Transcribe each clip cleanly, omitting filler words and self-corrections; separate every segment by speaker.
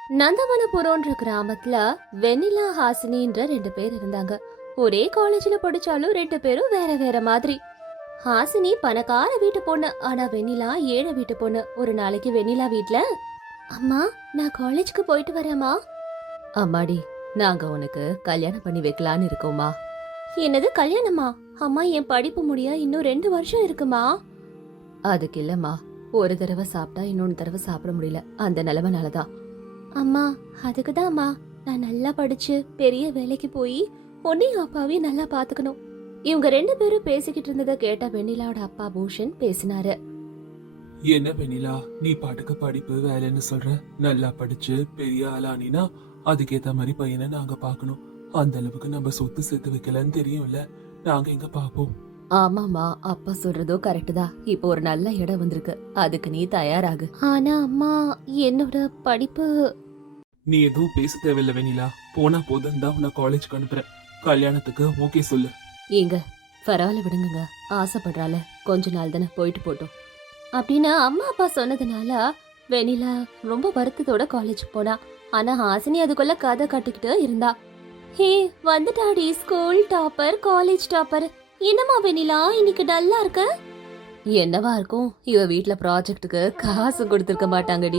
Speaker 1: நந்தவனபுரம்ன்ற கிராமத்துல வெண்ணிலா ஹாசினின்ற 2 பேர் இருந்தாங்க. ஒரே காலேஜ்ல படிச்சாலும் 2 பேரும் வேற வேற மாதிரி. ஹாசினி பணக்கார வீட்டு பொண்ணு, ஆனா வெண்ணிலா ஏழை வீட்டு பொண்ணு. ஒரு நாளைக்கு வெண்ணிலா வீட்ல, அம்மா நான் காலேஜ்க்கு போயிட்டு வரேம்மா. அம்மாடி, நாங்க உனக்கு கல்யாணம் பண்ணி வைக்கலான்னு இருக்கோமா. என்னது கல்யாணமா? அம்மா என் படிப்பு முடிய இன்னும் 2 வருஷம் இருக்குமா. அதுக்கு இல்லம்மா, ஒரு தடவை சாப்பிட்டா இன்னொன்னு தடவை சாப்பிட முடியல, அந்த நிலைமைனாலதான். அம்மா அதுக்குதான் அம்மா, நான் நல்லா படிச்சு பெரிய வேலைக்கு போய் உன்னையும் அப்பாவையும் நல்லா பாத்துக்கணும். இவங்க 2 பேரும் பேசிக்கிட்டு இருந்ததை கேட்ட வெண்ணிலாவோட அப்பா பூஷன் பேசினாரு.
Speaker 2: என்ன வெண்ணிலா, நீ பாட்டுக்கு படிப்பு வேலைன்னு சொல்ற. நல்லா படிச்சு பெரிய ஆளானினா அதுக்கேத்த மாதிரி பையனை நாங்க பாக்கணும். அந்த அளவுக்கு நம்ம சொத்து சேர்த்து வைக்கலன்னு தெரியும்ல, நாங்க எங்க பாப்போம்.
Speaker 1: ஆமாமா, அப்பா சொல்றதோ கரெக்ட் தான். இப்போ ஒரு நல்ல இடம் வந்திருக்கு, அதுக்கு நீ தயாராகு. ஆனா அம்மா, என்னோட படிப்பு.
Speaker 2: நீ எதுவும் பேச தேவையில்ல வெண்ணிலா, போனா போதும் தான் உன்னை காலேஜ்க்கு அனுப்புறேன். கல்யாணத்துக்கு ஓகே சொல்லு.
Speaker 1: ஏங்க பரவாயில்ல விடுங்க, ஆசைப்படுறால, கொஞ்ச நாள் தானே, போயிட்டு போட்டோம் அப்படின்னு அம்மா அப்பா சொன்னதுனால வெண்ணிலா ரொம்ப வருத்தத்தோட காலேஜுக்கு போனா. ஆனா ஹாசினி அதுக்குள்ள கதை கட்டிக்கிட்டு இருந்தா. ஹே வந்துட்டாடி, ஸ்கூல் டாப்பர், காலேஜ் டாப்பர். என்னம்மா வெண்ணிலா இன்னைக்கு டல்லா இருக்க? என்னவா இருக்கும், இவ வீட்ல ப்ராஜெக்ட்டுக்கு காசு கொடுத்திருக்க மாட்டாங்கடி.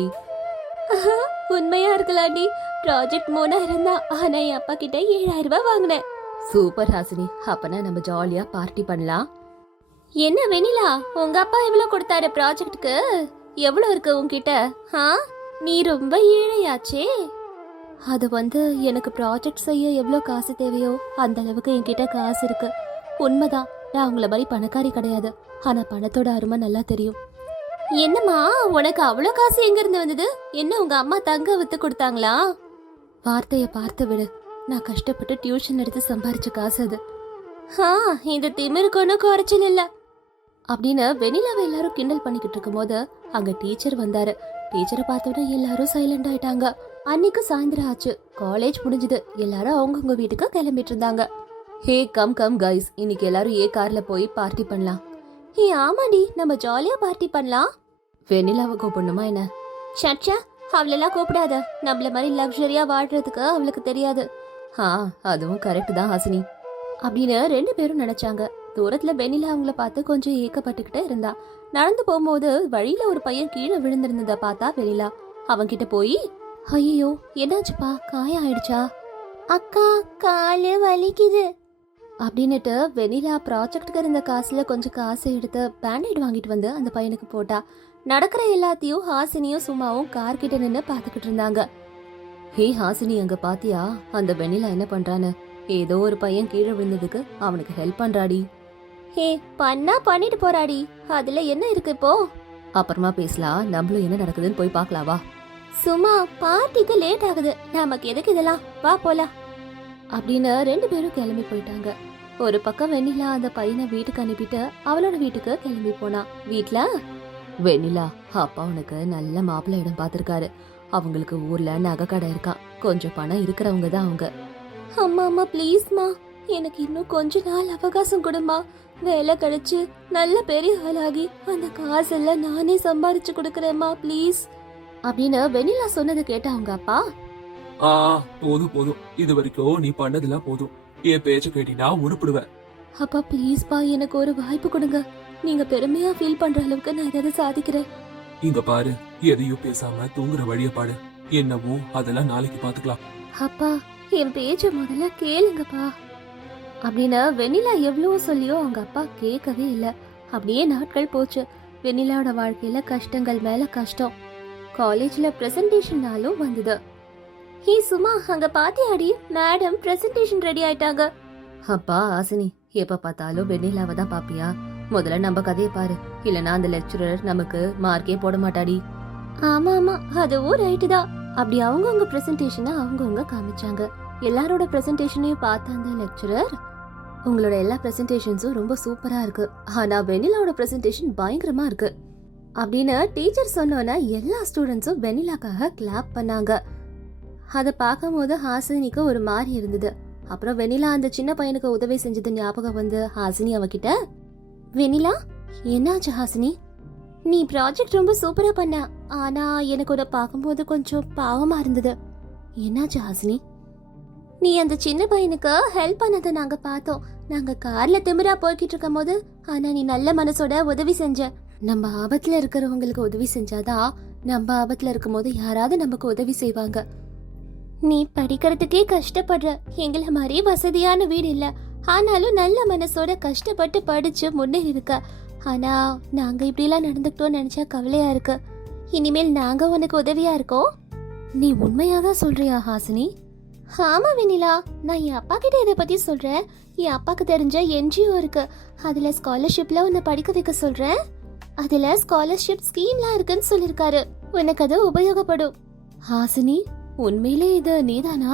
Speaker 1: உண்மையா இருக்கலாம்டி, ப்ராஜெக்ட் 3000 தான், ஆனா என் அப்பா கிட்ட 7000 ரூபாய் வாங்கினேன். சூப்பர் ஹாசினி, அப்பனா நம்ம ஜாலியா பார்ட்டி பண்ணலாம். என்ன வெண்ணிலா, உங்க அப்பா எவ்வளவு கொடுத்தாரு ப்ராஜெக்ட்டுக்கு? எவ்வளவு இருக்கு உன்கிட்ட? நீ ரொம்ப ஏழையாச்சே. அது எனக்கு ப்ராஜெக்ட் செய்ய எவ்வளவு காசு தேவையோ அந்த அளவுக்கு என்கிட்ட காசு இருக்கு. உண்மைதான், நான் உங்களை மாதிரி பணக்காரி கிடையாது, ஆனா பணத்தோட அருமை நல்லா தெரியும். என்னம்மா உனக்கு அவ்வளோ காசு எங்க இருந்து வந்தது? என்ன உங்க அம்மா தங்க வித்து கொடுத்தாங்களா? வார்த்தைய பார்த்து விடு, நான் கஷ்டப்பட்டு டியூஷன் எடுத்து சம்பாரிச்ச காசு அது. இந்த திமிருக்கு ஒன்றும் குறைச்சல் இல்ல அப்படின்னு வெண்ணிலாவை எல்லாரும் கிண்டல் பண்ணிக்கிட்டு இருக்கும் போது அங்க டீச்சர் வந்தாரு. டீச்சரை பார்த்தோட எல்லாரும் சைலண்ட் ஆயிட்டாங்க. அன்னைக்கு சாயந்தரம் ஆச்சு, காலேஜ் முடிஞ்சது, எல்லாரும் அவங்கவுங்க வீட்டுக்கு கிளம்பிட்டு இருந்தாங்க. ஹே கம் கம் கைஸ், இன்னைக்கு எல்லாரும் கார்ல போய் பார்ட்டி பண்ணலாம். ஹே ஆமாடி, நம்ம ஜாலியா பார்ட்டி பண்ணலாம். வெண்ணிலாவை கூப்பிடணுமா என்ன? சச்சா, அவளெல்லாம் கூப்பிடாத, நம்மள மாதிரி லக்ஸரியா வாழ்றதுக்கு அவளுக்கு தெரியாது. அதுவும் கரெக்ட் தான் ஹாசினி அப்படின்னு 2 பேரும் நினைச்சாங்க. தூரத்துல வெண்ணிலா அவங்கள பார்த்து கொஞ்சம் ஏக்கப்பட்டுக்கிட்டே இருந்தா. நடந்து போகும்போது வழியில ஒரு பையன் கீழே விழுந்திருந்தத பார்த்தா வெண்ணிலா அவன்கிட்ட போய், ஐயோ என்னாச்சுப்பா, காயம் ஆயிடுச்சா? அக்கா காலு வலிக்குது அப்படின்னுட்டு வெண்ணிலா ப்ராஜெக்டுக்கு இருந்த காசுல கொஞ்சம் காசு எடுத்து பேண்டேட் வாங்கிட்டு வந்து அந்த பையனுக்கு போட்டா. நடக்கிற எல்லாத்தையும் ஹாசினியும் சும்மாவும் கார் கிட்ட நின்று பாத்துக்கிட்டு இருந்தாங்க. ஹே ஹாசினி, அங்க பாத்தியா அந்த வெண்ணிலா என்ன பண்றான்னு? ஏதோ ஒரு பையன் கீழே விழுந்ததுக்கு அவனுக்கு ஹெல்ப் பண்றாடி. ஹே பண்ணா பண்ணிட்டு போறாடி, அதுல என்ன இருக்கு இப்போ? அப்புறமா பேசலாம், நம்மளும் என்ன நடக்குதுன்னு போய் பாக்கலாவா? சும்மா பார்ட்டிக்கு லேட் ஆகுது, நமக்கு எதுக்கு இதெல்லாம், வா போலாம் அப்படின்னு 2 பேரும் கிளம்பி போயிட்டாங்க. ஒரு பக்கம் வெண்ணிலா அந்த பையனை வீட்டுக்கு அனுப்பிட்டு அவளோட வீட்டுக்கு கிளம்பி போனா. வீட்ல, வெண்ணிலா அப்பா உனக்கு நல்ல மாப்பிள்ளை இடம் பாத்திருக்காரு. அவங்களுக்கு ஊர்ல நகை கடை இருக்கான், கொஞ்சம் பணம் இருக்கிறவங்க தான் அவங்க. அம்மா அம்மா ப்ளீஸ்மா, எனக்கு இன்னும் கொஞ்ச நாள் அவகாசம் கொடுமா. வேலை கிடைச்சு நல்ல பெரிய ஆளாகி அந்த காசெல்லாம் நானே சம்பாரிச்சு கொடுக்கறேம்மா ப்ளீஸ் அப்படின்னு வெண்ணிலா சொன்னது கேட்ட அவங்க அப்பா,
Speaker 2: போதும் போதும், இது வரைக்கும் நீ பண்ணதெல்லாம் போதும், என் பேச்ச கேட்டினா உருப்பிடுவேன்.
Speaker 1: அப்பா ப்ளீஸ்பா, எனக்கு ஒரு வாய்ப்பு கொடுங்க. நீங்க பெருமையா ஃபீல் பண்ற அளவுக்கு நான் ஏதாவது சாதிக்கிறேன்.
Speaker 2: இங்க பாரு, எதையும் பேசாம தூங்குற வழிய பாடு, என்னவோ அதெல்லாம் நாளைக்கு பாத்துக்கலாம்.
Speaker 1: அப்பா என் பேச்ச முதல்ல கேளுங்கப்பா அப்படின்னு வெண்ணிலா எவ்வளவோ சொல்லியோ அவங்க அப்பா கேட்கவே இல்லை. அப்படியே நாட்கள் போச்சு. வெண்ணிலாவோட வாழ்க்கையில கஷ்டங்கள் மேல கஷ்டம். காலேஜ்ல பிரசன்டேஷன் நாளும் வந்தது. ஹே சுமா, அங்க பாத்தியாடி, மேடம் பிரசன்டேஷன் ரெடி ஆயிட்டாங்க. அப்பா ஹாசினி, எப்ப பார்த்தாலும் வெண்ணிலாவை தான் பாப்பியா? முதல்ல நம்ம கதையை பாரு, இல்லனா அந்த லெக்சரர் நமக்கு மார்க்கே போட மாட்டாடி. ஆமா ஆமா, அதுவும் ரைட்டு தான். அப்படி அவங்கவுங்க பிரசன்டேஷனை அவங்கவுங்க காமிச்சாங்க. எல்லாரோட பிரசன்டேஷனையும் பார்த்த அந்த லெக்சரர், உங்களோட எல்லா பிரசன்டேஷன்ஸும் ரொம்ப சூப்பரா இருக்கு, ஆனா வெண்ணிலாவோட பிரசன்டேஷன் பயங்கரமா இருக்கு அப்படின்னு டீச்சர் சொன்னோன்னா எல்லா ஸ்டூடெண்ட்ஸும் வெண்ணிலாக்காக கிளாப் பண்ணாங்க. அதை பார்க்கும் போது ஹாசினிக்கு ஒரு மாதிரி இருந்தது. அப்புறம் வெண்ணிலா அந்த சின்ன பையனுக்கு உதவி செஞ்சது ஞாபகம் வந்து ஹாசினி அவகிட்ட, வெண்ணிலா என்னாச்சு ஹாசினி? நீ ப்ராஜெக்ட் ரொம்ப சூப்பரா பண்ண, ஆனா எனக்கு உன்னை பார்க்கும்போது கொஞ்சம் பாவமா இருந்தது. என்னாச்சு ஹாசினி? நீ அந்த சின்ன பையனுக்கு ஹெல்ப் பண்ணதை நாங்க பார்த்தோம். நாங்க கார்ல திமிரா போய்கிட்டு இருக்கும் போது, ஆனா நீ நல்ல மனசோட உதவி செஞ்ச. நம்ம ஆபத்துல இருக்கிறவங்களுக்கு உதவி செஞ்சாதான் நம்ம ஆபத்துல இருக்கும் போது யாராவது நமக்கு உதவி செய்வாங்க. நீ படிக்கிறதுக்கே கஷ்டப்படுற. எங்களை மாதிரி வசதியான வீடு இல்ல, ஆனாலும் நல்ல மனசோட கஷ்டப்பட்டு படிச்சு முன்னேறி இருக்க. ஆனா நாங்க இப்படிலாம் நடந்துக்கிட்டோம்னு நினைச்சா கவலையா இருக்கு. இனிமேல் நாங்க உனக்கு உதவியா இருக்கோம். நீ உண்மையாதான் சொல்றியா ஹாசினி? ஆமா வெண்ணிலா, நான் என் அப்பா கிட்ட இதை பத்தி சொல்றேன். என் அப்பாக்கு தெரிஞ்ச என்ஜிஓ இருக்கு, அதுல ஸ்காலர்ஷிப்ல உன்னை படிக்க வைக்க சொல்றேன். அதுல ஸ்காலர்ஷிப் ஸ்கீம்லாம் இருக்குன்னு சொல்லிருக்காரு. உனக்கு அது உபயோகப்படும். ஹாசினி, உண்மையிலே இது நீதானா?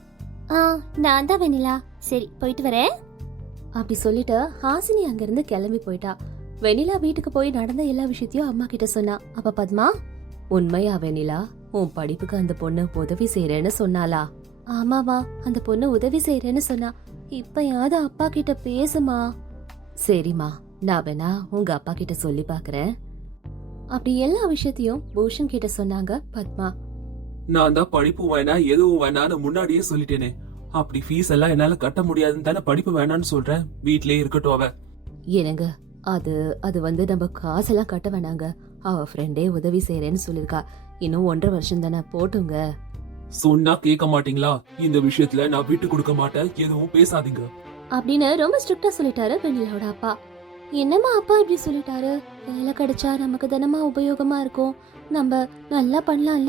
Speaker 1: நான் தான் வெண்ணிலா. சரி, போயிட்டு வரேன். அப்படி சொல்லிட்டு ஹாசினி அங்கிருந்து கிளம்பி போயிட்டா. வெண்ணிலா வீட்டுக்கு போய் நடந்த எல்லா விஷயத்தையும் அம்மா கிட்ட சொன்னா. அப்ப பத்மா, உண்மையா வெண்ணிலா, உன் படிப்புக்கு அந்த பொண்ணு உதவி செய்யறேன்னு சொன்னாலா? ஆமாவா, அந்த பொண்ணு உதவி செய்யறேன்னு சொன்னா. இப்பயாவது அப்பா கிட்ட பேசுமா? சரிம்மா, நான் வேணா உங்க அப்பா கிட்ட சொல்லி பாக்குறேன். அப்படி எல்லா விஷயத்தையும் பூஷன் கிட்ட சொன்னாங்க பத்மா.
Speaker 2: நான் தான் படிப்பு வேணா எதுவும் வேணான்னு முன்னாடியே சொல்லிட்டேனே. அப்படி ஃபீஸ் எல்லாம் என்னால கட்ட முடியாதுன்னு தானே படிப்பு வேணான்னு சொல்றேன். வீட்லயே இருக்கட்டும் அவ.
Speaker 1: என்னங்க, அது வந்து நம்ம காசெல்லாம் கட்ட வேணாங்க. அவ ஃப்ரெண்டே உதவி செய்யறேன்னு சொல்லிருக்கா. இன்னும் 1.5 வருஷம் தானே, போட்டுங்க.
Speaker 2: சொன்னா கேட்க மாட்டீங்களா? இந்த விஷயத்துல நான் விட்டு கொடுக்க மாட்டேன், எதுவும் பேசாதீங்க
Speaker 1: அப்படின்னு ரொம்ப ஸ்ட்ரிக்டா சொல்லிட்டாரு வெண்ணிலாவோட அப்பா. என்னம்மா அப்பா இப்படி சொல்லிட்டாரு? வேலை கிடைச்சா நமக்கு தினமா உபயோகமா இருக்கும், நம்ம நல்லா பண்ணலாம்ல.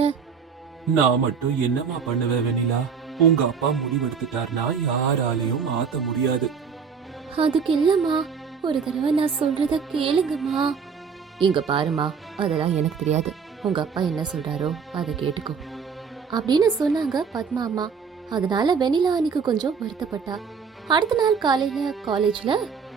Speaker 2: நான் மட்டும் என்னமா பண்ணுவேன் வெண்ணிலா? உங்க அப்பா முடிவெடுத்துட்டாருன்னா யாராலையும் மாத்த முடியாது.
Speaker 1: அதுக்கு இல்லம்மா, ஒரு தடவை நான் சொல்றத கேளுங்கம்மா. இங்க பாருமா, அதெல்லாம் எனக்கு தெரியாது. உங்க அப்பா என்ன சொல்றாரோ அதை கேட்டுக்கோ அப்படின்னு சொன்னாங்க பத்மா அம்மா. அதனால வெண்ணிலா அன்னைக்கு கொஞ்சம் வருத்தப்பட்டா. அடுத்த நாள் காலையில காலேஜ்ல,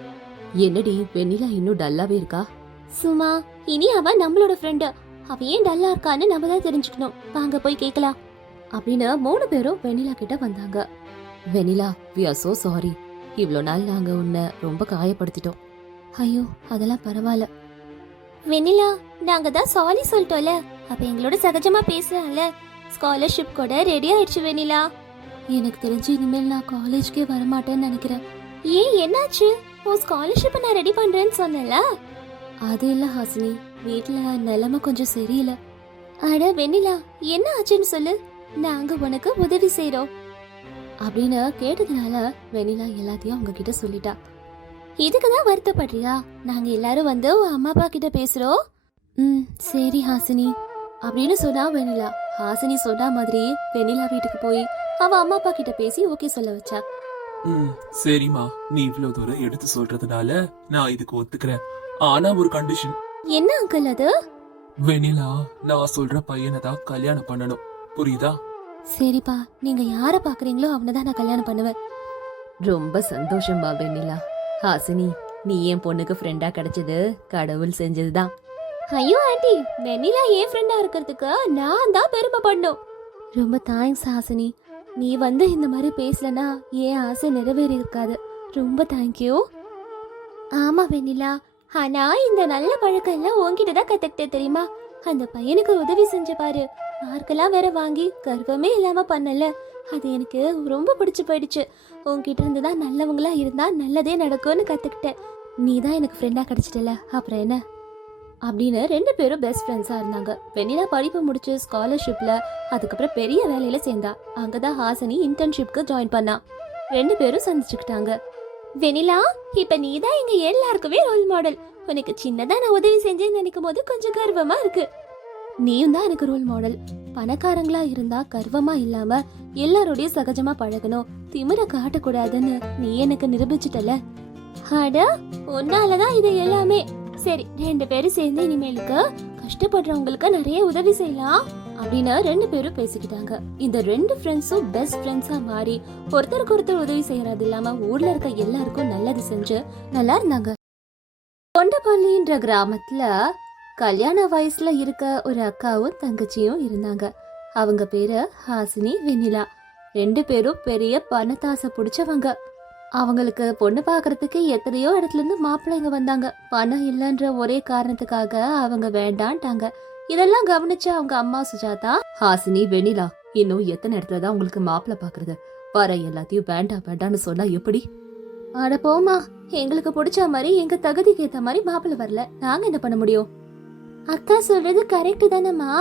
Speaker 1: என்னடி வெண்ணிலா இன்னும் டல்லாவே இருக்கா? சும்மா, இனி அவ நம்மளோட ஃப்ரெண்டு, அவ ஏன் டல்லா இருக்கான்னு நம்ம தான் தெரிஞ்சுக்கணும். வாங்க போய் கேட்கலாம் அப்படின்னு 3 பேரும் வெண்ணிலா கிட்ட வந்தாங்க. வெண்ணிலா, we are so sorry. இவ்வளோ நாள் நாங்க உன்னை ரொம்ப காயப்படுத்திட்டோம். ஐயோ, அதெல்லாம் பரவாயில்ல வெண்ணிலா, நாங்க தான் சாரி சொல்லிட்டோம்ல. அப்ப எங்களோட சகஜமா பேசலாம்ல. ஸ்காலர்ஷிப் கூட ரெடி ஆயிடுச்சு வெண்ணிலா. எனக்கு தெரிஞ்சு இனிமேல் நான் காலேஜ்க்கே வரமாட்டேன்னு நினைக்கிறேன். ஏன், என்னாச்சு? உன் ஸ்காலர்ஷிப் நான் ரெடி பண்றேன்னு சொன்னல. அது இல்ல ஹாசினி, வீட்ல நிலைமை கொஞ்சம் சரியில்லை. அட வெண்ணிலா, என்ன ஆச்சுன்னு சொல்லு, நாங்க உனக்கு உதவி செய்யறோம் அப்படின்னு கேட்டதுனால வெண்ணிலா எல்லாத்தையும் அவங்க கிட்ட சொல்லிட்டா. இதுக்குதான் வருத்தப்படுறியா? நாங்க எல்லாரும் வந்து உன் அம்மா அப்பா கிட்ட பேசுறோம். சரி ஹாசினி அப்படின்னு சொன்னா வெண்ணிலா. ஹாசினி சொன்ன மாதிரி வெண்ணிலா வீட்டுக்கு போய் அவ அம்மா அப்பா கிட்ட பேசி ஓகே சொல்ல வச்சா.
Speaker 2: சரிம்மா, நீ இவ்வளவு தூரம் எடுத்து சொல்றதுனால நான் இதுக்கு ஒத்துக்கிறேன். ஆனா ஒரு கண்டிஷன்.
Speaker 1: என்ன அங்கிள் அது?
Speaker 2: வெண்ணிலா, நான் சொல்ற பையனை தான் கல்யாணம் பண்ணணும், புரியுதா?
Speaker 1: சரிப்பா, நீங்க யார பாக்குறீங்களோ அவனதான் நான் கல்யாணம் பண்ணுவேன். ரொம்ப சந்தோஷமா வெண்ணிலா. ஹாசினி, நீ என் பொண்ணுக்கு ஃப்ரெண்டா கிடைச்சது கடவுள் செஞ்சதுதான். ஐயோ ஆண்டி, வெண்ணிலா என் ஃப்ரெண்டா இருக்கிறதுக்கு நான் தான் பெருமைப்படணும். ரொம்ப தேங்க்ஸ் ஹாசினி. நீ வந்து இந்த மாதிரி பேசலனா என் ஆசை நிறைவேறி இருக்காது. ரொம்ப தேங்க்யூ. ஆமா வெண்ணிலா, ஆனா இந்த நல்ல பழக்கம் எல்லாம் உன்கிட்ட தான் கத்துக்கிட்டே தெரியுமா? அந்த பையனுக்கு உதவி செஞ்ச பாரு, மார்க்கெல்லாம் வேற வாங்கி கர்வமே இல்லாம பண்ணல. அது எனக்கு ரொம்ப பிடிச்சு போயிடுச்சு. உன்கிட்ட இருந்து தான் நல்லவங்களா இருந்தா நல்லதே நடக்கும்னு கத்துக்கிட்டேன். நீ தான் எனக்கு ஃப்ரெண்டா கிடைச்சிட்டல, அப்புறம் என்ன அப்படின்னு 2 பேரும் பெஸ்ட் ஃப்ரெண்ட்ஸா இருந்தாங்க. வெண்ணிலா படிப்பு முடிச்சு ஸ்காலர்ஷிப்ல அதுக்கப்புறம் பெரிய வேலையில சேர்ந்தா. அங்கதான் ஹாசினி இன்டர்ன்ஷிப்க்கு ஜாயின் பண்ணா. 2 பேரும் சந்திச்சுக்கிட்டாங்க. வெண்ணிலா, இப்ப நீ தான் எங்க எல்லாருக்குமே ரோல் மாடல். உனக்கு சின்னதா நான் உதவி செஞ்சேன்னு நினைக்கும் போது கொஞ்சம் கர்வமா இருக்கு. நீயும் தான் எனக்கு ரோல் மாடல். பணக்காரங்களா இருந்தா கர்வமா இல்லாம எல்லாரோடய சகஜமா பழகணும், திமிர காட்டக்கூடாதுன்னு நீ எனக்கு நிரூபிச்சுட்டல. அட, உன்னாலதான் இது எல்லாமே. சரி, 2 பேரும் சேர்ந்து இனிமேலுக்கு கஷ்டப்படுறவங்களுக்கு நிறைய உதவி செய்யலாம் அப்படின்னு 2 பேரும் பேசிக்கிட்டாங்க. இந்த 2 ஃப்ரெண்ட்ஸும் பெஸ்ட் ஃப்ரெண்ட்ஸா மாறி ஒருத்தருக்கு ஒருத்தர் உதவி செய்யறது இல்லாம ஊர்ல இருக்க எல்லாருக்கும் நல்லது செஞ்சு நல்லா இருந்தாங்க. கொண்டப்பள்ளின்ற கிராமத்துல கல்யாண வயசுல இருக்க ஒரு அக்காவும் தங்கச்சியும் இருந்தாங்க. அவங்க பேரு ஹாசினி, வெண்ணிலா. 2 பேரும் பெரிய பணத்தாசை பிடிச்சவங்க. அவங்களுக்கு பொண்ணு பாக்குறதுக்கு எத்தனையோ இடத்துல இருந்து மாப்பிள்ளைங்க வந்தாங்க. பணம் இல்லைன்ற ஒரே காரணத்துக்காக அவங்க வேண்டான்ட்டாங்க. இதெல்லாம் கவனிச்ச அவங்க அம்மா சுஜாதா, ஹாசினி, வெண்ணிலா, இன்னும் எத்தனை இடத்துல தான் உங்களுக்கு மாப்பிள்ள பாக்குறது? வர எல்லாத்தையும் வேண்டாம் வேண்டாம்னு சொன்னா எப்படி? அட போமா, எங்களுக்கு பிடிச்ச மாதிரி எங்க தகுதிக்கு ஏத்த மாதிரி மாப்பிள்ள வரல, நாங்க என்ன பண்ண முடியும்? அக்கா சொல்றது கரெக்ட் தானம்மா?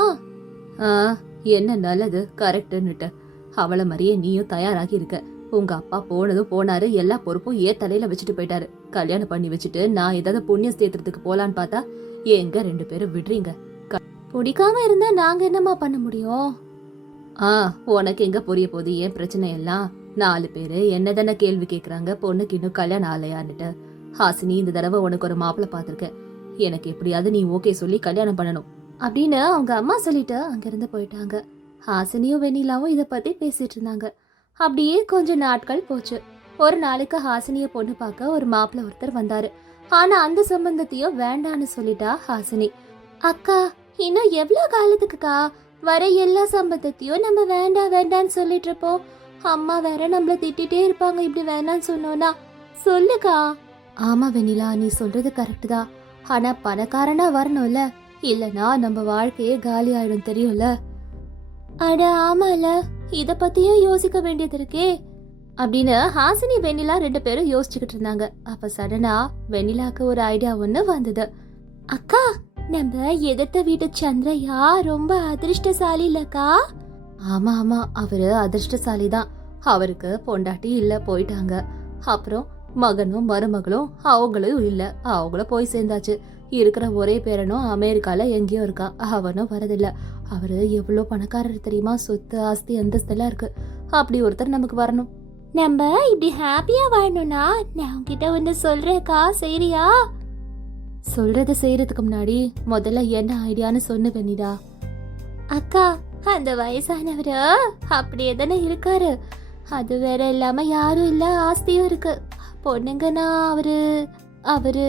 Speaker 1: என்ன நல்லது கரெக்ட்னுட்டு அவளை மாதிரியே நீயும் தயாராகி இருக்க. உங்க அப்பா போனதும் போனாரு, எல்லா பொறுப்பும் ஏன் தலையில வச்சுட்டு போயிட்டாரு. கல்யாணம் பண்ணி வச்சுட்டு நான் ஏதாவது புண்ணிய சேத்திரத்துக்கு போலான்னு பார்த்தா எங்க 2 பேரும் விடுறீங்க. பிடிக்காம இருந்தா நாங்க என்னமா பண்ண முடியும்? உனக்கு எங்க புரிய போகுது ஏன் பிரச்சனை எல்லாம்? 4 பேரு என்னதானே கேள்வி கேக்குறாங்க, பொண்ணுக்கு இன்னும் கல்யாணம் ஆலையான்னுட்டு. ஹாசினி, இந்த தடவை உனக்கு ஒரு மாப்பிள்ள பாத்திருக்க, எனக்கு எப்படியாவது நீ ஓகே சொல்லி கல்யாணம் பண்ணணும் அப்படின்னு அவங்க அம்மா சொல்லிட்டு அங்கிருந்து போயிட்டாங்க. ஹாசினியும் வெண்ணிலாவும் இத பத்தி பேசிட்டு இருந்தாங்க. அப்படியே கொஞ்ச நாட்கள் போச்சு. ஒரு நாளைக்கு ஹாசினிய பொண்ணு பார்க்க ஒரு மாப்பிள்ள ஒருத்தர் வந்தாரு. ஆனா அந்த சம்பந்தத்தையும் வேண்டான்னு சொல்லிட்டா ஹாசினி. அக்கா, இன்னும் எவ்வளவு காலத்துக்குக்கா வர எல்லா சம்பந்தத்தையும் நம்ம வேண்டாம் வேண்டான்னு சொல்லிட்டு இருப்போம்? அம்மா வேற நம்மள திட்டிட்டே இருப்பாங்க இப்படி வேணான்னு சொன்னோம்னா. சொல்லுக்கா. ஆமா வெண்ணிலா, நீ சொல்றது கரெக்ட் தான். ஆனா பணக்காரனா வரணும்ல, இல்லனா நம்ம வாழ்க்கையே காலி ஆயிடும், தெரியும்ல? அட ஆமால, இத பத்தியும் யோசிக்க வேண்டியது இருக்கே அப்படின்னு ஹாசினி வெண்ணிலா 2 பேரும் யோசிச்சுக்கிட்டு இருந்தாங்க. அப்ப சடனா வெண்ணிலாக்கு ஒரு ஐடியா ஒண்ணு வந்தது. அக்கா, நம்ம எதிர்த்த வீட்டு சந்திரையா ரொம்ப அதிர்ஷ்டசாலி இல்லக்கா? ஆமா ஆமா, அவரு அதிர்ஷ்டசாலி தான். அவருக்கு பொண்டாட்டி இல்ல, போயிட்டாங்க. அப்புறம் மகனும் மருமகளும் அவங்களும் இல்ல, அவங்களும் போய் சேர்ந்தாச்சு. இருக்கிற ஒரே பேரனும் அமெரிக்கால எங்கேயோ இருக்கா, அவனும் வரதில்ல. அவரு எவ்வளவு பணக்காரர் தெரியுமா? சொத்து ஆஸ்தி அந்தஸ்தெல்லாம் இருக்கு. அப்படி ஒருத்தர் நமக்கு வரணும். நம்ம இப்படி ஹாப்பியா வாழணும்னா நான் உன்கிட்ட ஒண்ணு சொல்றேக்கா, சரியா? சொல்றத செய்யறதுக்கு முன்னாடி முதல்ல என்ன ஐடியான்னு சொன்ன வெண்ணிடா. அக்கா, அந்த வயசானவரு அப்படியே தானே இருக்காரு. அது வேற இல்லாம யாரும் இல்ல, ஆஸ்தியும் இருக்கு. பொண்ணுங்கன்னா அவரு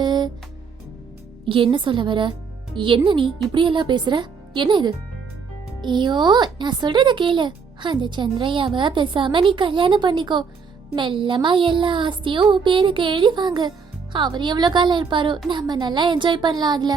Speaker 1: என்ன சொல்ல வர? என்ன நீ இப்படி எல்லாம் பேசுற? என்ன இது? ஐயோ, நான் சொல்றத கேளு. அந்த சந்திரையாவ பேசாம நீ கல்யாணம் பண்ணிக்கோ. மெல்லமா எல்லா ஆஸ்தியும் பேருக்கு எழுதி வாங்க. அவர் எவ்வளவு காலம் இருப்பாரோ, நம்ம நல்லா என்ஜாய் பண்ணலாம் அதுல.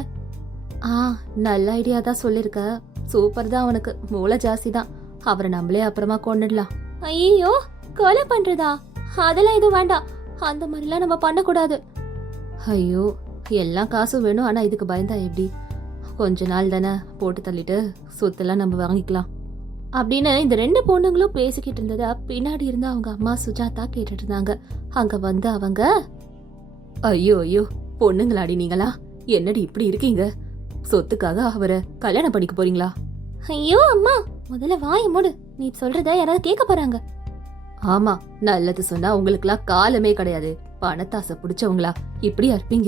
Speaker 1: நல்ல ஐடியா தான் சொல்லிருக்க. சூப்பர் தான், அவனுக்கு மூளை ஜாஸ்தி தான். அவரை நம்மளே அப்புறமா கொண்டுடலாம். ஐயோ, கொலை பண்றதா? அதெல்லாம் எதுவும் வேண்டாம். அந்த மாதிரிலாம் நம்ம பண்ணக்கூடாது. ஐயோ, எல்லாம் காசும் வேணும், ஆனா இதுக்கு பயந்தா எப்படி? கொஞ்ச நாள் தானே, போட்டு தள்ளிட்டு சொத்தெல்லாம் நம்ம வாங்கிக்கலாம் அப்படின்னு இந்த 2 பொண்ணுங்களும் பேசிக்கிட்டு இருந்ததா பின்னாடி இருந்து அவங்க அம்மா சுஜாதா கேட்டுட்டு இருந்தாங்க. அங்க வந்து அவங்க, ஐயோ ஐயோ, பொண்ணுங்களாடி நீங்களா? என்னடி இப்படி இருக்கீங்க? சொத்துக்காக அவரை கல்யாணம் பண்ணிக்க போறீங்களா? ஐயோ அம்மா, முதல்ல வாயை மூடு. நீ சொல்றத யாராவது கேட்க போறாங்க. ஆமா, நல்லது சொன்னா உங்களுக்குலாம் காலமே கிடையாது. பணத்தாசை பிடிச்சவங்களா இப்படியா இருப்பீங்க?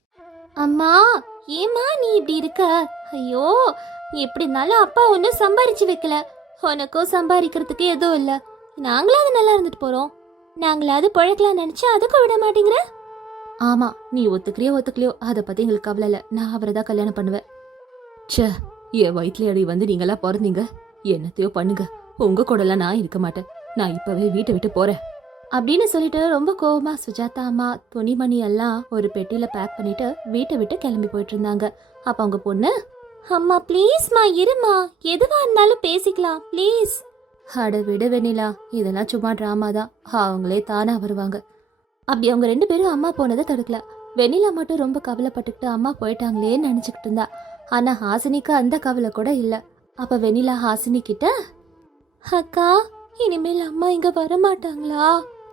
Speaker 1: அம்மா, ஏமா நீ இப்படி இருக்க? ஐயோ, எப்படி இருந்தாலும் அப்பா ஒன்னும் சம்பாரிச்சு வைக்கல. உனக்கும் சம்பாதிக்கிறதுக்கு எதுவும் இல்ல. நாங்களாவது நல்லா இருந்துட்டு போறோம். நாங்களாவது பழக்கலாம் நினைச்சா அதுக்கும் விட மாட்டேங்கிற. ஆமா, நீ ஒத்துக்கிறியோ ஒத்துக்கலையோ அதை பத்தி எங்களுக்கு கவலை இல்ல. நான் அவரை தான் கல்யாணம் பண்ணுவேன். ச்சே, என் வயிற்றுல அடி வந்து நீங்களா பிறந்தீங்க. என்னத்தையோ பண்ணுங்க, உங்க கூடலாம் நான் இருக்க மாட்டேன். நான் இப்பவே வீட்டை விட்டு போறேன் அப்படின்னு சொல்லிட்டு ரொம்ப கோவமா சுஜாதா அம்மா துணிமணி எல்லாம் ஒரு பெட்டியில பேக் பண்ணிட்டு வீட்டை விட்டு கிளம்பி போயிட்டு இருந்தாங்க. அப்ப அவங்க பொண்ணு, அம்மா ப்ளீஸ்மா இருமா, எதுவா இருந்தாலும் பேசிக்கலாம் ப்ளீஸ். அட விடு வெண்ணிலா, இதெல்லாம் சும்மா டிராமா தான், அவங்களே தானா வருவாங்க. அப்படி அவங்க 2 பேரும் அம்மா போனதை தடுக்கல. வெண்ணிலா மட்டும் ரொம்ப கவலைப்பட்டுக்கிட்டு அம்மா போயிட்டாங்களேன்னு நினைச்சுக்கிட்டு இருந்தா. ஆனா ஹாசினிக்கு அந்த கவலை கூட இல்ல. அப்ப வெண்ணிலா ஹாசினி கிட்ட, அக்கா, இனிமேல் அம்மா இங்க வர மாட்டாங்களா?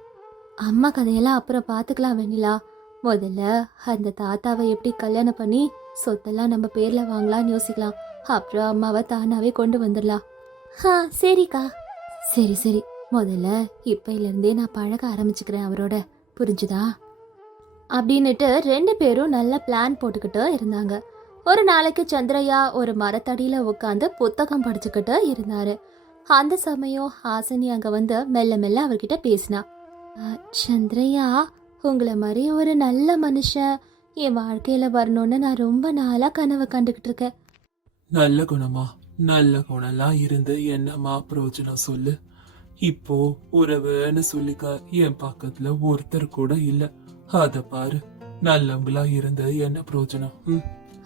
Speaker 1: அம்மா கதையெல்லாம் அப்புறம் பாத்துக்கலாம் வெண்ணிலா. முதல்ல அந்த தாத்தாவை எப்படி கல்யாணம் பண்ணி சொத்தெல்லாம் நம்ம பேர்ல வாங்கலாம்னு யோசிக்கலாம். அப்புறம் அம்மாவை தானாவே கொண்டு வந்துடலாம். சரிக்கா. சரி சரி, முதல்ல இப்பையில இருந்தே நான் பழக ஆரம்பிச்சுக்கிறேன் அவரோட, புரிஞ்சுதா? அப்படின்னுட்டு 2 பேரும் நல்ல பிளான் போட்டுக்கிட்டு இருந்தாங்க. ஒரு நாளைக்கு சந்திரையா ஒரு மரத்தடியில உட்காந்து புத்தகம் படிச்சுக்கிட்டு இருந்தாரு. அந்த சமயம் ஹாசினி அங்க வந்து மெல்ல மெல்ல அவர்கிட்ட பேசினா. சந்திரையா, உங்களை மாதிரி ஒரு நல்ல மனுஷன் என் வாழ்க்கையில வரணும்னு நான் ரொம்ப நாளா கனவு கண்டுகிட்டு இருக்கேன்.
Speaker 2: நல்ல குணமா? நல்ல குணம்லாம் இருந்து என்னமா பிரயோஜனம் சொல்லு? இப்போ உறவுன்னு சொல்லிக்க என் பக்கத்துல ஒருத்தர் கூட இல்ல. அத பாரு, நல்லவங்களா இருந்து என்ன பிரயோஜனம்?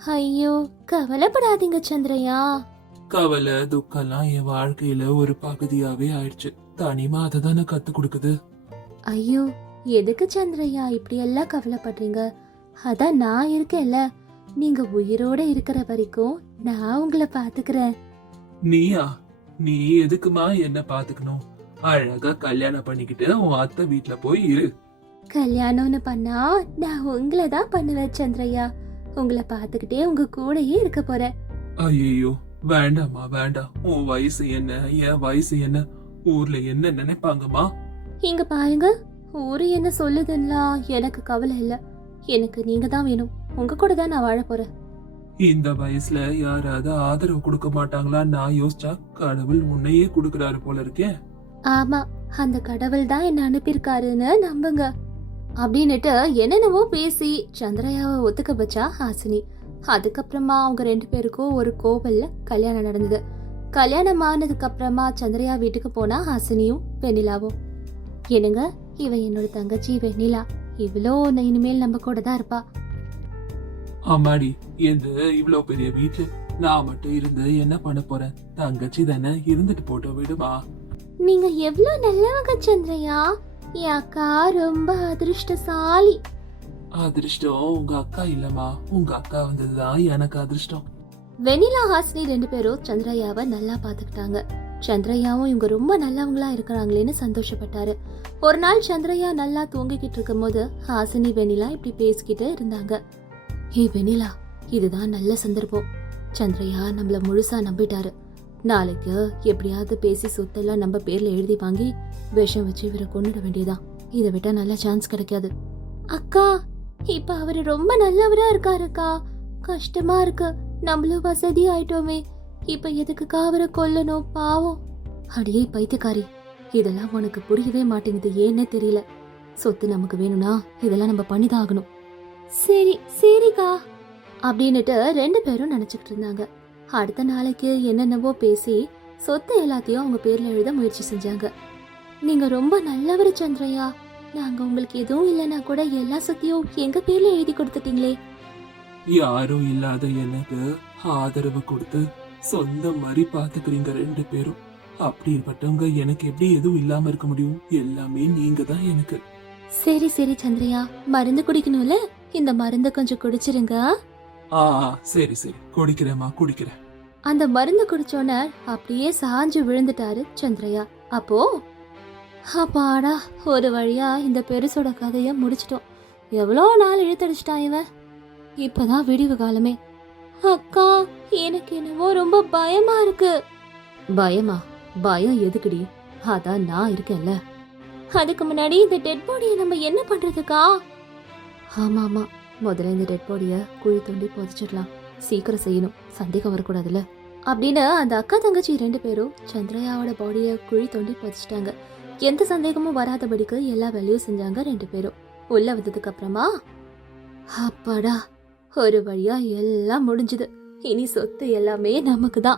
Speaker 1: ஐயோ, கவலைப்படாதீங்க சந்திரையா.
Speaker 2: கவலை துக்கம்லாம் என் வாழ்க்கையில ஒரு பகுதியாவே ஆயிடுச்சு. தனிமா அதை தானே கத்து கொடுக்குது.
Speaker 1: ஐயோ, எதுக்கு சந்திரையா இப்படி எல்லாம் கவலைப்படுறீங்க? அதான் நான் இருக்கேன்ல. நீங்க உயிரோட இருக்கிற வரைக்கும் நான் உங்களை பாத்துக்கிறேன்.
Speaker 2: நீயா? நீ எதுக்குமா என்ன பாத்துக்கணும்? அழகா கல்யாணம் பண்ணிக்கிட்டு உன் அத்தை வீட்டுல போய் இரு.
Speaker 1: கல்யாணம்னு பண்ணா நான் உங்களை தான் பண்ணுவேன் சந்திரையா. உங்களை பாத்துக்கிட்டே உங்க கூடயே இருக்க போறேன்.
Speaker 2: ஐயோ வேண்டாம்மா வேண்டாம். உன் வயசு என்ன, என் வயசு என்ன, ஊர்ல என்ன நினைப்பாங்கம்மா?
Speaker 1: இங்க பாருங்க, ஊரு என்ன சொல்லுதுன்னா எனக்கு கவலை இல்ல. எனக்கு நீங்க தான் வேணும். உங்க கூட தான் நான் வாழ போறேன்.
Speaker 2: இந்த வயசுல யாராவது ஆதரவு கொடுக்க மாட்டாங்களா? நான் யோசிச்சா கடவுள் உன்னையே கொடுக்கறாரு போல இருக்கேன்.
Speaker 1: ஆமா, அந்த கடவுள் தான் என்ன அனுப்பியிருக்காருன்னு நம்புங்க அப்படின்னுட்டு என்னென்னவோ பேசி சந்திரயாவை ஒத்துக்க வச்சா ஹாசினி. அதுக்கப்புறமா அவங்க 2 பேருக்கும் ஒரு கோவில்ல கல்யாணம் நடந்தது. கல்யாணம் ஆனதுக்கு அப்புறமா சந்திரயா வீட்டுக்கு போனா ஹாசினியும் வெண்ணிலாவும். என்னங்க, இவ என்னோட தங்கச்சி வெண்ணிலா. இவ்வளோ இனிமேல் நம்ம கூட தான் இருப்பா.
Speaker 2: ஆமாடி, எந்த இவ்வளவு பெரிய வீட்டுல நான் மட்டும் இருந்து என்ன பண்ண போறேன்? தங்கச்சி தானே, இருந்துட்டு போட்டு விடுமா.
Speaker 1: நீங்க எவ்வளவு நல்லவங்க சந்திரயா. என் அக்கா ரொம்ப அதிர்ஷ்டசாலி.
Speaker 2: அதிர்ஷ்டம் உங்க அக்கா இல்லம்மா, உங்க அக்கா வந்ததுதான் எனக்கு அதிர்ஷ்டம்.
Speaker 1: வெண்ணிலா ஹாசினி 2 பேரும் சந்திரயாவை நல்லா பாத்துக்கிட்டாங்க. சந்திரயாவும் இவங்க ரொம்ப நல்லவங்களா இருக்கிறாங்களேன்னு சந்தோஷப்பட்டாரு. ஒரு நாள் சந்திரயா நல்லா தூங்கிக்கிட்டு இருக்கும் போது ஹாசினி வெண்ணிலா இப்படி பேசிக்கிட்டு இருந்தாங்க. ஹே வெண்ணிலா, இதுதான் நல்ல சந்தர்ப்பம். சந்திரயா நம்மள முழுசா நம்பிட்டாரு. நாளைக்கு எப்படியாவது பேசி சொத்தெல்லாம் நம்ம பேர்ல எழுதி வாங்கி விஷம் வச்சு இவரை கொண்டுட வேண்டியதான். இதை விட்டா நல்ல சான்ஸ் கிடைக்காது. அக்கா, இப்ப அவரு ரொம்ப நல்லவரா இருக்காருக்கா. கஷ்டமா இருக்கு. நம்மளும் வசதி ஆயிட்டோமே. இப்ப எதுக்குக்கா அவரை கொல்லணும்? பாவம். அடியே பைத்தியக்காரி, இதெல்லாம் உனக்கு புரியவே மாட்டேங்குது. ஏன்னே தெரியல. சொத்து நமக்கு வேணும்னா இதெல்லாம் நம்ம பண்ணிதான் ஆகணும். சரி சரிக்கா அப்படின்னுட்டு 2 பேரும் நினைச்சுக்கிட்டு இருந்தாங்க. அடுத்த நாளைக்கு என்னென்னவோ பேசி சொத்து எல்லாத்தையும் அவங்க பேர்ல எழுத முயற்சி செஞ்சாங்க. நீங்க ரொம்ப நல்லவர் சந்திரயா. நாங்க உங்களுக்கு எதுவும் இல்லைன்னா கூட எல்லா சொத்தையும் எங்க பேர்ல எழுதி கொடுத்துட்டீங்களே.
Speaker 2: யாரும் இல்லாத எனக்கு ஆதரவு கொடுத்து சொந்த மாதிரி பாத்துக்கிறீங்க 2 பேரும். அப்படிப்பட்டவங்க எனக்கு எப்படி எதுவும் இல்லாம இருக்க முடியும்? எல்லாமே நீங்க தான் எனக்கு.
Speaker 1: சரி சரி சந்திரயா, மருந்து குடிக்கணும்ல, இந்த மருந்து கொஞ்சம் குடிச்சிருங்க.
Speaker 2: சரி சரி, குடிக்கிறேம்மா குடிக்கிறேன்.
Speaker 1: அந்த மருந்து குடிச்சோன்ன அப்படியே சாஞ்சு விழுந்துட்டாரு சந்திரயா. அப்போ அப்பாடா, ஒரு வழியா இந்த பெருசோட கதைய முடிச்சிட்டோம். எவ்வளோ நாள் இழுத்தடிச்சிட்டான் இவன். இப்பதான் விடிவு காலமே. அக்கா, எனக்கு என்னவோ ரொம்ப பயமா இருக்கு. பயமா? பயம் எதுக்குடி? அதான் நான் இருக்கேன்ல. அதுக்கு முன்னாடி இந்த டெட் பாடியை நம்ம என்ன பண்றதுக்கா? ஆமா ஆமா, முதல்ல இந்த டெட் பாடிய குழி தோண்டி புதைச்சிடலாம். சீக்கிரம் செய்யணும், சந்தேகம் வரக்கூடாதுல்ல அப்படின்னு அந்த அக்கா தங்கச்சி 2 பேரும் சந்திரயாவோட பாடிய குழி தோண்டி புதைச்சிட்டாங்க. எந்த சந்தேகமும் வராதபடிக்கு எல்லா வேலையும் செஞ்சாங்க 2 பேரும். உள்ள வந்ததுக்கு அப்புறமா அப்பாடா, ஒரு வழியா எல்லாம் முடிஞ்சுது. இனி சொத்து எல்லாமே நமக்கு தான்.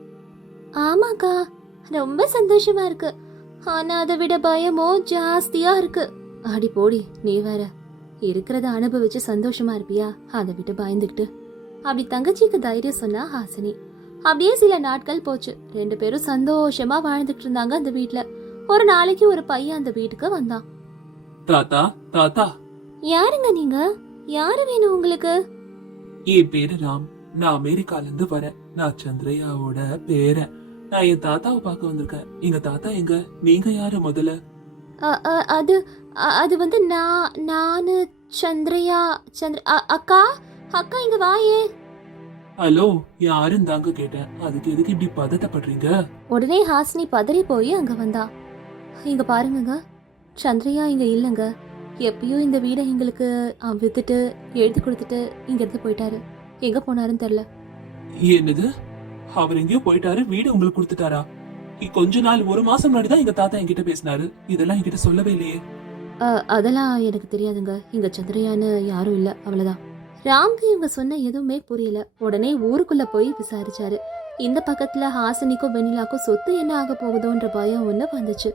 Speaker 1: ஆமாக்கா, ரொம்ப சந்தோஷமா இருக்கு. ஆனா அதை விட பயமும் ஜாஸ்தியா இருக்கு. அடி போடி, நீ வேற. இருக்கிறத அனுபவிச்சு சந்தோஷமா இருப்பியா, அதை விட்டு பயந்துக்கிட்டு? அப்படி தங்கச்சிக்கு தைரியம் சொன்னா ஹாசினி. அப்படியே சில நாட்கள் போச்சு. 2 பேரும் சந்தோஷமா வாழ்ந்துட்டு இருந்தாங்க அந்த வீட்ல. ஒரு நாளைக்கு ஒரு பையன் அந்த வீட்டுக்கு வந்தான்.
Speaker 2: தாத்தா தாத்தா.
Speaker 1: யாருங்க நீங்க? யாரு வேணும் உங்களுக்கு?
Speaker 2: என் பேரு ராம். நான் அமெரிக்கால இருந்து வரேன். நான் சந்திரயாவோட பேரன். நான் என் தாத்தாவை பார்க்க வந்திருக்கேன். எங்க தாத்தா எங்க? நீங்க யாரு முதல்ல?
Speaker 1: அது அது வந்து நானு சந்திரயா. அக்கா அக்கா இங்க வாயே.
Speaker 2: ஹலோ, யாருன்னு தாங்க கேட்டேன். அதுக்கு எதுக்கு இப்படி பதட்டப்படுறீங்க?
Speaker 1: உடனே ஹாசினி பதறி போய் அங்க வந்தா. இங்க பாருங்க, சந்திரயா இங்க இல்லங்க. எப்பயோ இந்த வீடை எங்களுக்கு வித்துட்டு எழுதி கொடுத்துட்டு இங்க இருந்து போயிட்டாரு. எங்க போனாருன்னு தெரியல.
Speaker 2: என்னது? அவர் எங்கேயோ போயிட்டாரு, வீடு உங்களுக்கு கொடுத்துட்டாரா? கொஞ்ச நாள், ஒரு மாசம் முன்னாடி தான் எங்க தாத்தா என்கிட்ட பேசினாரு. இதெல்லாம் என்கிட்ட சொல்லவே இல்லையே.
Speaker 1: அதெல்லாம் எனக்கு தெரியாதுங்க. இங்க சந்திரயான்னு யாரும் இல்ல, அவ்வளவுதான். ராம்க்கு இவங்க சொன்ன எதுவுமே புரியல. உடனே ஊருக்குள்ள போய் விசாரிச்சாரு. இந்த பக்கத்துல ஹாசினிக்கும் வெண்ணிலாக்கும் சொத்து என்ன ஆக போகுதோன்ற பயம் ஒண்ணு வந்துச்சு.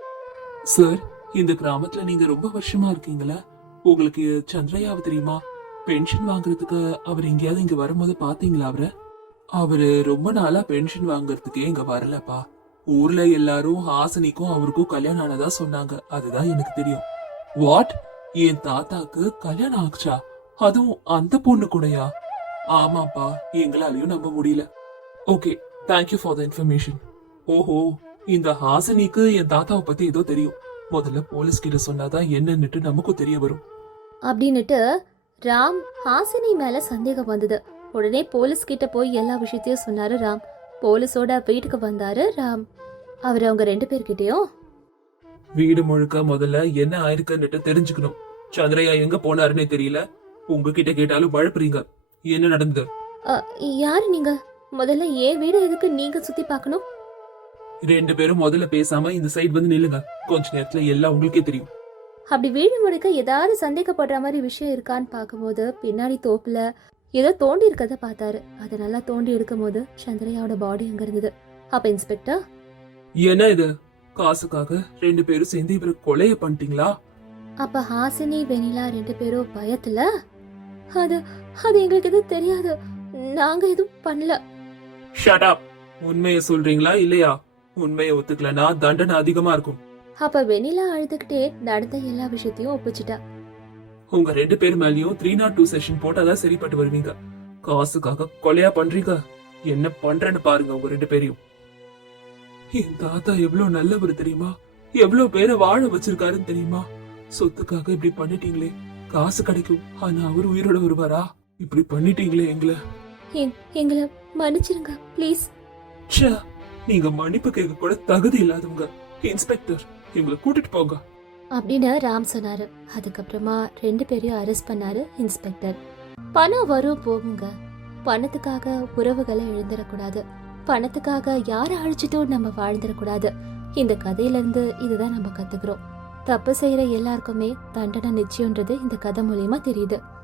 Speaker 2: சார், இந்த கிராமத்துல நீங்க ரொம்ப வருஷமா இருக்கீங்களா? உங்களுக்கு சந்திரயாவை தெரியுமா? பென்ஷன் வாங்குறதுக்கு அவர் எங்கேயாவது இங்க வரும்போது பாத்தீங்களா அவரு ரொம்ப நாளா பென்ஷன் வாங்குறதுக்கே இங்க வரலப்பா. ஊர்ல எல்லாரும் ஹாசினிக்கும் அவருக்கும் கல்யாணம் ஆனதா சொன்னாங்க. அதுதான் எனக்கு தெரியும். வாட்? என் தாத்தாக்கு கல்யாணம் ஆச்சா? அதுவும் அந்த பொண்ணு கூடயா? ஆமாப்பா, எங்களாலையும் நம்ப முடியல. Okay, thank you for the information. ஓஹோ, இந்த ஹாசினிக்கு என் தாத்தாவை பத்தி ஏதோ தெரியும். முதல்ல போலீஸ் கிட்ட சொன்னாதான் என்னன்னுட்டு நமக்கும் தெரிய வரும்.
Speaker 1: அப்படின்னுட்டு ராம் ஹாசினி மேல சந்தேகம் வந்தது. உடனே போலீஸ் கிட்ட போய் எல்லா விஷயத்தையும் சொன்னாரு ராம். போலீஸோட வீட்டுக்கு வந்தாரு ராம். அவர் அவங்க 2 பேர்கிட்டயும்
Speaker 2: வீடு முழுக்க முதல்ல என்ன ஆயிருக்குன்னுட்டு தெரிஞ்சுக்கணும். சந்திரையா எங்க போனாருன்னே தெரியல. உங்ககிட்ட கேட்டாலும் பழப்புறீங்க. என்ன நடந்தது?
Speaker 1: யாரு நீங்க? முதல்ல ஏன் வீடு எதுக்கு நீங்க சுத்தி பார்க்கணும்?
Speaker 2: 2 பேரும் முதல்ல பேசாம இந்த சைடு வந்து நில்லுங்க. கொஞ்ச நேரத்துல எல்லாம் உங்களுக்கே தெரியும்.
Speaker 1: அப்படி வீடு முழுக்க ஏதாவது சந்தேகப்படுற மாதிரி விஷயம் இருக்கான்னு பார்க்கும்போது பின்னாடி தோப்புல ஏதோ தோண்டி இருக்கத பார்த்தாரு. அதை நல்லா தோண்டி எடுக்கும் போது சந்திரையாவோட பாடி அங்க இருந்தது. அப்ப இன்ஸ்பெக்டர்,
Speaker 2: என்ன இது? காசுக்காக 2 பேரும் சேர்ந்து இவரை கொலைய பண்ணிட்டீங்களா?
Speaker 1: அப்ப ஹாசினி வெனிலா 2 பேரும் பயத்துல அது அது எங்களுக்கு எதுவும் தெரியாது, நாங்க எதுவும் பண்ணல.
Speaker 2: Shut up. உண்மையை சொல்றீங்களா இல்லையா? உண்மையை ஒத்துக்கலனா தண்டனை அதிகமா இருக்கும்.
Speaker 1: அப்ப வெனிலா அழுதுகிட்டே நடந்த எல்லா விஷயத்தையும் ஒப்பிச்சிட்டா.
Speaker 2: உங்க 2 பேர் மேலயும் 302 செஷன் போட்டாதான் சரிப்பட்டு வருவீங்க. காசுக்காக கொலையா பண்றீங்க. என்ன பண்றேன்னு பாருங்க உங்க 2 பேரையும். என் தாத்தா எவ்வளவு நல்லவர் தெரியுமா? எவ்வளவு பேரை வாழ வச்சிருக்காருன்னு தெரியுமா? சொத்துக்காக இப்படி பண்ணிட்டீங்களே. காசு கிடைக்கும், ஆனா அவர் உயிரோட வருவாரா? இப்படி பண்ணிட்டீங்களே எங்களை.
Speaker 1: எங்களை மன்னிச்சிருங்க ப்ளீஸ்.
Speaker 2: ச்சே, நீங்க மன்னிப்பு கேட்க கூட தகுதி இல்லாதவங்க. இன்ஸ்பெக்டர், இவங்களை கூட்டிட்டு போங்க
Speaker 1: அப்படின்னு ராம் சொன்னாரு. அதுக்கப்புறமா 2 பேரையும் அரெஸ்ட் பண்ணாரு இன்ஸ்பெக்டர். பணம் வரும் போகுங்க. பணத்துக்காக உறவுகளை இழந்துடக்கூடாது. பணத்துக்காக யாரை அழிச்சிட்டும் நம்ம வாழ்ந்துடக்கூடாது. இந்த கதையில இருந்து இதுதான் நம்ம கத்துக்கிறோம். தப்பு செய்யற எல்லாருக்குமே தண்டனை நிச்சயம்ன்றது இந்த கதை மூலியமா தெரியுது.